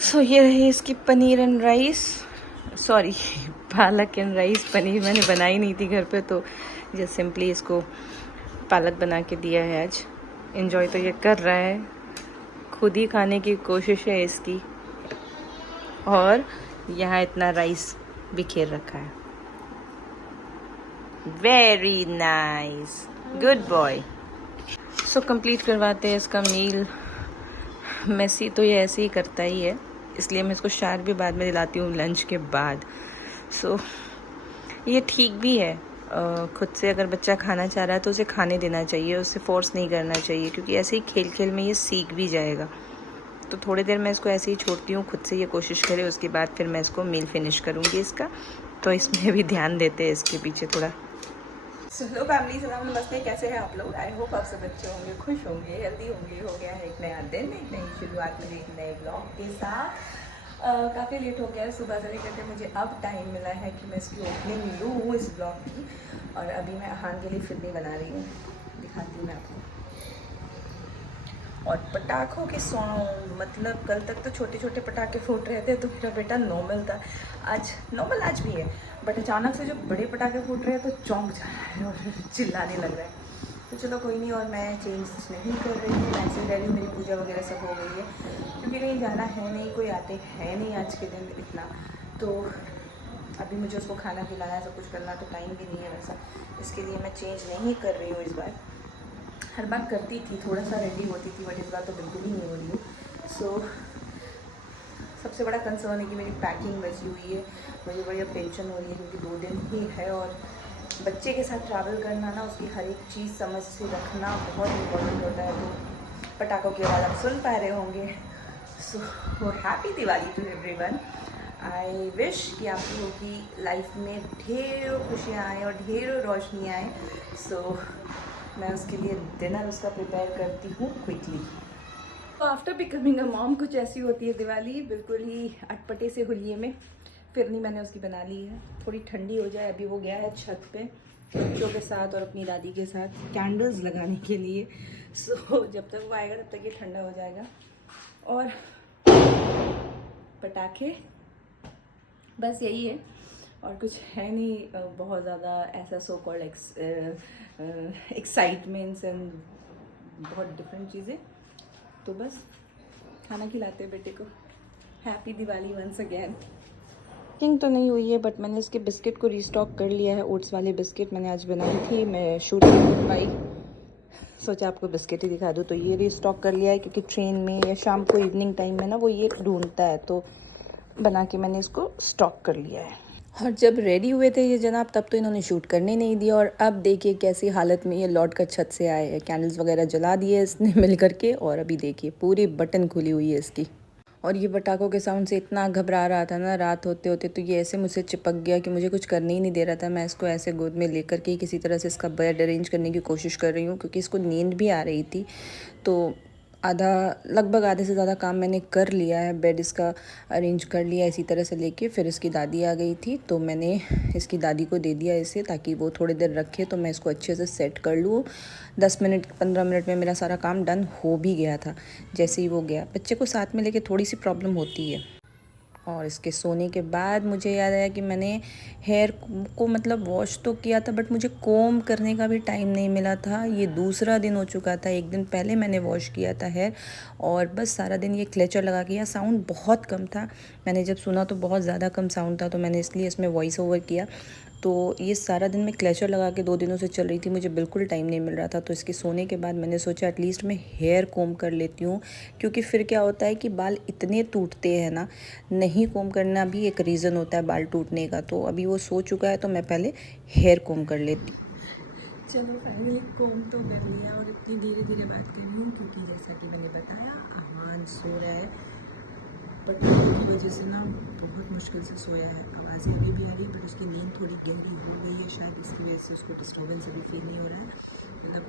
सो ये रही इसकी पनीर एंड राइस, सॉरी पालक एंड राइस। पनीर मैंने बनाई नहीं थी घर पे, तो जस्ट सिंपली इसको पालक बना के दिया है आज। एंजॉय तो ये कर रहा है, खुद ही खाने की कोशिश है इसकी। और यहाँ इतना राइस बिखेर रखा है। Very nice, good boy. So complete करवाते हैं इसका मील। मेसी तो ये ऐसे ही करता ही है, इसलिए मैं इसको शायर भी बाद में दिलाती हूँ लंच के बाद। सो ये ठीक भी है, खुद से अगर बच्चा खाना चाह रहा है तो उसे खाने देना चाहिए, उसे फोर्स नहीं करना चाहिए, क्योंकि ऐसे ही खेल खेल में ये सीख भी जाएगा। तो थोड़ी देर मैं इसको ऐसे ही छोड़ती हूँ, खुद से ये कोशिश करे, उसके बाद फिर मैं इसको मील फिनिश करूँगी इसका। तो इसमें भी ध्यान देते हैं इसके पीछे थोड़ा। हेलो फैमिली, सलाम नमस्ते, कैसे हैं आप लोग? आई होप आप सब अच्छे होंगे, खुश होंगे, हेल्दी होंगे। हो गया है एक नया दिन, एक नई शुरुआत में एक नए ब्लॉग के साथ। काफ़ी लेट हो गया है सुबह से लेकर के मुझे अब टाइम मिला है कि मैं इसकी ओपनिंग लूँ इस ब्लॉग की। और अभी मैं अहान के लिए फिरनी बना रही हूँ, दिखाती हूँ मैं आपको। और पटाखों के साउंड, मतलब कल तक तो छोटे छोटे पटाखे फूट रहे थे तो मेरा बेटा नॉर्मल था, आज नॉर्मल आज भी है, बट अचानक से जो बड़े पटाखे फूट रहे हैं तो चौंक जा रहा है और चिल्लाने लग रहा है। तो चलो कोई नहीं, और मैं चेंज नहीं कर रही हूँ, मैं ऐसे रह रही हूँ। मेरी पूजा वगैरह सब हो गई है, क्योंकि कहीं जाना है नहीं, कोई आते हैं नहीं आज के दिन इतना। तो अभी मुझे उसको खाना खिलाना है, सब कुछ करना, तो टाइम भी नहीं है वैसा, इसके लिए मैं चेंज नहीं कर रही हूँ इस बार। हर बार करती थी, थोड़ा सा रेडी होती थी, बट इस बार तो बिल्कुल ही नहीं हो रही हूँ। सो सबसे बड़ा कंसर्न है कि मेरी पैकिंग बची हुई है, मुझे बड़ी अब टेंशन हो रही है, क्योंकि 2 दिन ही है और बच्चे के साथ ट्रैवल करना ना, उसकी हर एक चीज़ समझ से रखना बहुत इम्पोर्टेंट होता है। तो पटाखों की आवाज़ आप सुन पा रहे होंगे। So happy Diwali to everyone. I wish कि आप लोगों की लाइफ में ढेरों खुशियाँ आएँ और ढेरों रोशनी आए। सो मैं उसके लिए डिनर उसका प्रिपेयर करती हूँ क्विकली। तो आफ्टर बिकमिंग अ मॉम कुछ ऐसी होती है दिवाली, बिल्कुल ही अटपटे से होलिये में। फिरनी मैंने उसकी बना ली है, थोड़ी ठंडी हो जाए। अभी वो गया है छत पे बच्चों के साथ और अपनी दादी के साथ कैंडल्स लगाने के लिए। सो जब तक वो आएगा तब तक ये ठंडा हो जाएगा। और पटाखे बस यही है, और कुछ है नहीं बहुत ज़्यादा ऐसा सो कॉल्ड एक्साइटमेंट्स एंड बहुत डिफरेंट चीज़ें। तो बस खाना खिलाते हैं बेटे को। Happy Diwali once again. Cooking तो नहीं हुई है, बट मैंने इसके बिस्किट को रीस्टॉक कर लिया है। ओट्स वाले बिस्किट मैंने आज बनाई थी, मैं शूट नहीं कर पाई, सोचा आपको बिस्किट ही दिखा दूँ। तो ये रीस्टॉक कर लिया है, क्योंकि ट्रेन में या शाम को इवनिंग टाइम में ना वो ये ढूंढता है, तो बना के मैंने इसको स्टॉक कर लिया है। और जब रेडी हुए थे ये जनाब, तब तो इन्होंने शूट करने नहीं दिया, और अब देखिए कैसी हालत में ये लौट कर छत से आए हैं। कैंडल्स वगैरह जला दिए इसने मिल करके, और अभी देखिए पूरी बटन खुली हुई है इसकी। और ये पटाखों के साउंड से इतना घबरा रहा था ना, रात होते होते तो ये ऐसे मुझसे चिपक गया कि मुझे कुछ करने ही नहीं दे रहा था। मैं इसको ऐसे गोद में लेकर के किसी तरह से इसका बेड अरेंज करने की कोशिश कर रही हूँ, क्योंकि इसको नींद भी आ रही थी। तो लगभग आधे से ज़्यादा काम मैंने कर लिया है, बेड इसका अरेंज कर लिया इसी तरह से लेके। फिर इसकी दादी आ गई थी, तो मैंने इसकी दादी को दे दिया इसे, ताकि वो थोड़ी देर रखे तो मैं इसको अच्छे से सेट कर लूँ। 10 मिनट 15 मिनट में मेरा सारा काम डन हो भी गया था। जैसे ही वो गया, बच्चे को साथ में लेके थोड़ी सी प्रॉब्लम होती है। और इसके सोने के बाद मुझे याद आया कि मैंने हेयर को मतलब वॉश तो किया था, बट मुझे कोम करने का भी टाइम नहीं मिला था। ये दूसरा दिन हो चुका था, एक दिन पहले मैंने वॉश किया था हेयर, और बस सारा दिन ये क्लेचर लगा किया। साउंड बहुत कम था, मैंने जब सुना तो बहुत ज़्यादा कम साउंड था, तो मैंने इसलिए इसमें वॉइस ओवर किया। तो ये सारा दिन मैं क्लेचर लगा के 2 दिनों से चल रही थी, मुझे बिल्कुल टाइम नहीं मिल रहा था। तो इसके सोने के बाद मैंने सोचा एटलीस्ट मैं हेयर कोम कर लेती हूँ, क्योंकि फिर क्या होता है कि बाल इतने टूटते हैं ना, नहीं कोम करना भी एक रीज़न होता है बाल टूटने का। तो अभी वो सो चुका है, तो मैं पहले हेयर कोम कर लेती हूँ। चलो फाइनली कोम तो कर लिया, और इतनी धीरे धीरे बात कर रही हूँ क्योंकि जैसा कि मैंने बताया अहान सो रहा है, बट की वजह से ना बहुत मुश्किल से सोया है। आवाज़ें अभी भी आ रही है, बट उसकी नींद थोड़ी गहरी हो गई है, शायद इसकी वजह से उसको डिस्टर्बेंस अभी फील नहीं हो रहा है। मतलब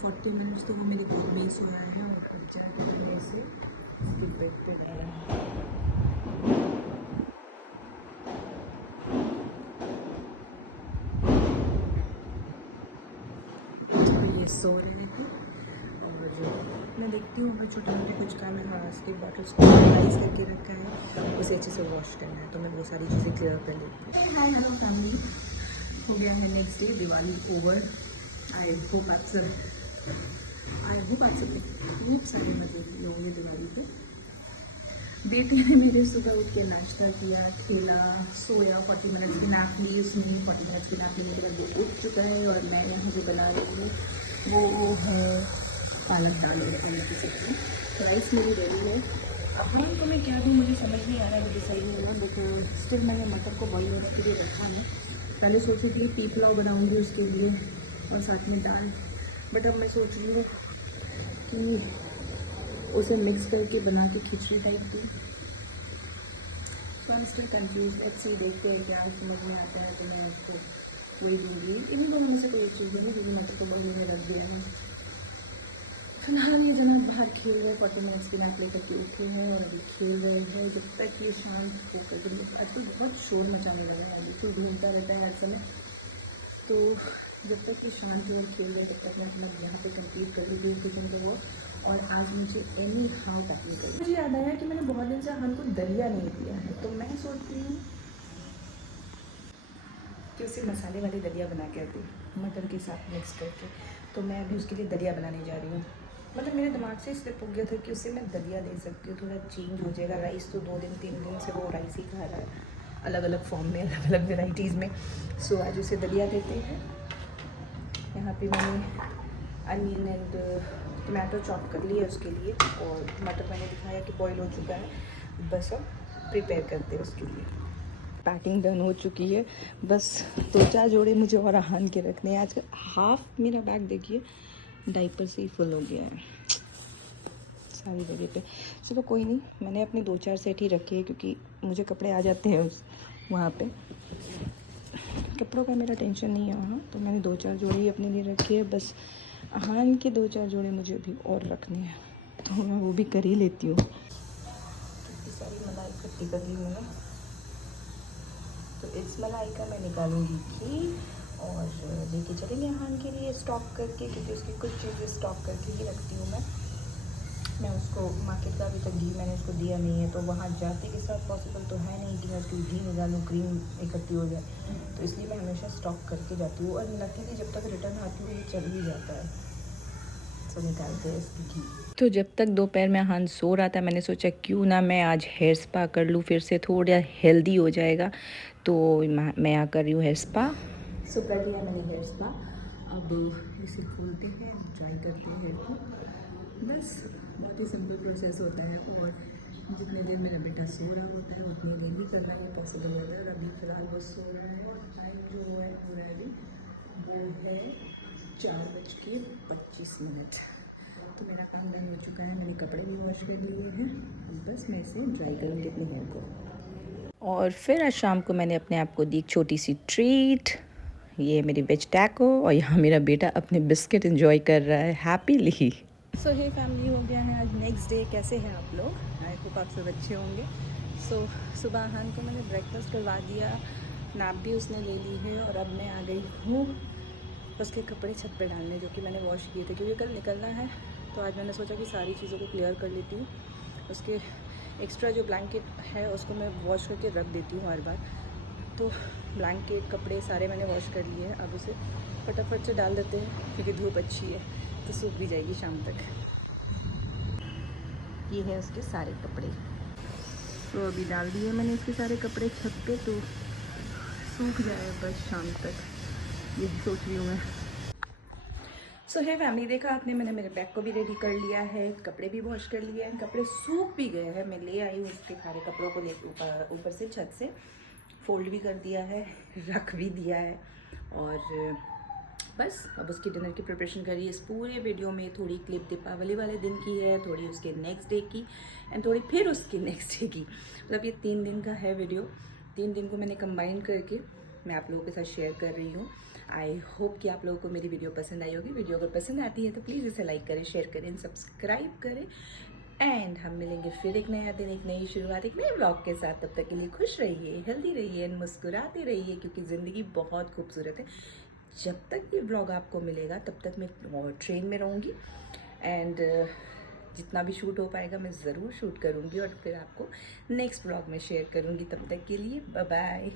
40 मिनट्स तो वो मेरे गोद में ही सोया है, और अब जाकर मैंने इसे इसके बेड पे डाला है। सो रहे हैं, और मैं देखती हूँ अभी छोटे मोटे कुछ काम है। हाँ, इसके बॉटल्स को ऑर्गेनाइज करके रखा है, उसे अच्छे से वॉश करना है, तो मैं वो सारी चीज़ें क्लियर कर लेती हूँ। हाय हेलो फैमिली, हो गया है next day, Diwali over. I hope आप सब खूब सारे मजे किए होंगे दिवाली पे। बेटे ने मेरे सुबह उठ के नाश्ता किया, खेला, सोया, 40 मिनट्स की नैप ली उसने। 40 मिनट्स की नैप लेने के बाद वो उठ चुका है और मैं यहाँ जो बना रही हूँ वो है पालक दाल और आलू की सब्ज़ी। राइस मेरी रेडी है। हाँ, तो मैं क्या दूँ मुझे समझ नहीं आ रहा है, डिसाइड नहीं हुआ, बट स्टिल मैंने मटर को बॉईल होने के लिए रखा है। पहले सोची थी टी पुलाव बनाऊँगी उसके लिए और साथ में दाल, बट अब मैं सोच रही हूँ कि उसे मिक्स करके बना के खिचड़ी टाइप की। So I am still confuse, let's see, देखते हैं क्या समझ में आता है तो मैं उसको वही दूँगी। इन्हीं दोनों में से कोई चीज़ है, क्योंकि मटर को बॉईल में रख दिया है। फिलहाल ये जना बाहर खेल रहे हैं, 40 मिनट्स की नैप लेकर के उठे हैं और अभी खेल रहे हैं जब तक ये शांत होकर के। आजकल बहुत शोर मचाने लगा है, बिल्कुल घूमता रहता है हर समय, तो जब तक ये शांत और खेल रहे तब तक मैं अपना यहाँ पे कंप्लीट कर ली किचन के वर्क। और आज मुझे एनी हाउ पैकिंग करनी। मुझे याद आया कि मैंने बहुत दिन से अहन को दलिया नहीं दिया है, तो मैं सोचती हूँ कि उसे मसाले वाली दलिया बना के आती मटर के साथ मिक्स करके। तो मैं अभी उसके लिए दलिया बनाने जा रही हूँ। मतलब मेरे दिमाग से स्लिप हो गया था कि उसे मैं दलिया दे सकती हूँ, थोड़ा चेंज हो जाएगा। राइस तो 2 दिन 3 दिन से वो राइस ही खा रहा है, अलग अलग फॉर्म में, अलग अलग वेराइटीज़ में। सो आज उसे दलिया देते हैं। यहाँ पे मैंने अनियन एंड टमाटो चॉप कर लिया उसके लिए, और मटर मैंने दिखाया कि बॉईल हो चुका है, बस अब प्रिपेयर करते हैं उसके लिए। पैकिंग डन हो चुकी है, बस 2-4 जोड़े मुझे और अहान के रखने हैं। आज का हाफ मेरा बैग देखिए डाइपर से ही फुल हो गया है सारी जगह पे। चलो कोई नहीं, मैंने अपनी 2-4 सेट ही रखे हैं क्योंकि मुझे कपड़े आ जाते हैं वहाँ पे, कपड़ों का मेरा टेंशन नहीं है वहाँ। तो मैंने 2-4 जोड़े ही अपने लिए रखे हैं, बस अहान के 2-4 जोड़े मुझे अभी और रखने हैं, तो मैं वो भी कर ही लेती हूँ। कितनी सारी मलाई इकट्ठी कर ली मैंने, तो इस मलाई का मैं निकालूंगी घी और लेके चलेंगे अहान के लिए स्टॉक करके, क्योंकि उसकी कुछ चीज़ें स्टॉक करके ही रखती हूँ मैं उसको मार्केट का अभी तक घी मैंने उसको दिया नहीं है, तो वहाँ जाते के साथ पॉसिबल तो है नहीं कि मैं उसको घी निकालूँ, क्रीम इकट्ठी हो जाए, तो इसलिए मैं हमेशा स्टॉक करके जाती हूँ। और लकीली जब तक रिटर्न आती हूँ ये चल ही जाता है, तो निकालते हैं इसकी घी। तो जब तक दोपहर में अहान सो रहा था, मैंने सोचा क्यों ना मैं आज हेयर स्पा कर लूँ, फिर से थोड़ा हेल्दी हो जाएगा। तो मैं यहाँ कर रही हूँ हेयर स्पा। सो कर लिया मैंने हेयर स्पा, अब इसे खोलते हैं, ड्राई करते हैं हेयर को। बस बहुत ही सिंपल प्रोसेस होता है, और जितने देर मेरा बेटा सो रहा होता है उतनी देर ही करना ये पॉसिबल होता है। और अभी फ़िलहाल वो सो रहा है और टाइम जो है पूरा अभी वो है 4:25। तो मेरा काम डन हो चुका है, मैंने कपड़े भी वॉश कर लिए हैं, बस मैं इसे ड्राई करूँगी अपने हेयर को। और फिर आज शाम को मैंने अपने आप को दी एक छोटी सी ट्रीट, ये मेरी वेज टैको, और यहाँ मेरा बेटा अपने बिस्किट एंजॉय कर रहा है हैप्पीली। सो हे फैमिली, हो गया है आज नेक्स्ट डे। कैसे हैं आप लोग? आई होप आप सब अच्छे होंगे। सो सुबह अहान को मैंने ब्रेकफास्ट करवा दिया, नैप भी उसने ले ली है, और अब मैं आ गई हूँ उसके कपड़े छत पे डालने, जो कि मैंने वॉश किए थे, क्योंकि कल निकलना है। तो आज मैंने सोचा कि सारी चीज़ों को क्लियर कर लेती हूँ। उसके एक्स्ट्रा जो ब्लैंकेट है उसको मैं वॉश करके रख देती हूँ हर बार। तो ब्लैंकेट कपड़े सारे मैंने वॉश कर लिए हैं, अब उसे फटाफट से डाल देते हैं, क्योंकि धूप अच्छी है तो सूख भी जाएगी शाम तक। ये है उसके सारे कपड़े, तो अभी डाल दिए मैंने इसके सारे कपड़े छत पे, तो सूख जाए बस शाम तक, यही सोच रही हूँ मैं। सो है फैमिली, देखा आपने, मैंने मेरे बैग को भी रेडी कर लिया है, कपड़े भी वॉश कर लिए हैं, कपड़े सूख भी गए हैं। मैं ले आई हूँ उसके सारे कपड़ों को ले ऊपर से छत से, फोल्ड भी कर दिया है, रख भी दिया है, और बस अब उसकी डिनर की प्रिपरेशन करी। इस पूरे वीडियो में थोड़ी क्लिप दीपावली वाले दिन की है, थोड़ी उसके नेक्स्ट डे की, एंड थोड़ी फिर उसके नेक्स्ट डे की। मतलब ये 3 दिन का है वीडियो, 3 दिन को मैंने कंबाइन करके मैं आप लोगों के साथ शेयर कर रही हूँ। आई होप कि आप लोगों को मेरी वीडियो पसंद आई होगी। वीडियो अगर पसंद आती है तो प्लीज़ इसे लाइक करें, शेयर करें, सब्सक्राइब करें, एंड हम मिलेंगे फिर एक नया दिन, एक नई शुरुआत, एक नए ब्लॉग के साथ। तब तक के लिए खुश रहिए, हेल्दी रहिए एंड मुस्कुराते रहिए, क्योंकि ज़िंदगी बहुत खूबसूरत है। जब तक ये ब्लॉग आपको मिलेगा तब तक मैं ट्रेन में रहूँगी, एंड जितना भी शूट हो पाएगा मैं ज़रूर शूट करूँगी और फिर आपको नेक्स्ट ब्लॉग में शेयर करूँगी। तब तक के लिए बाय बाय।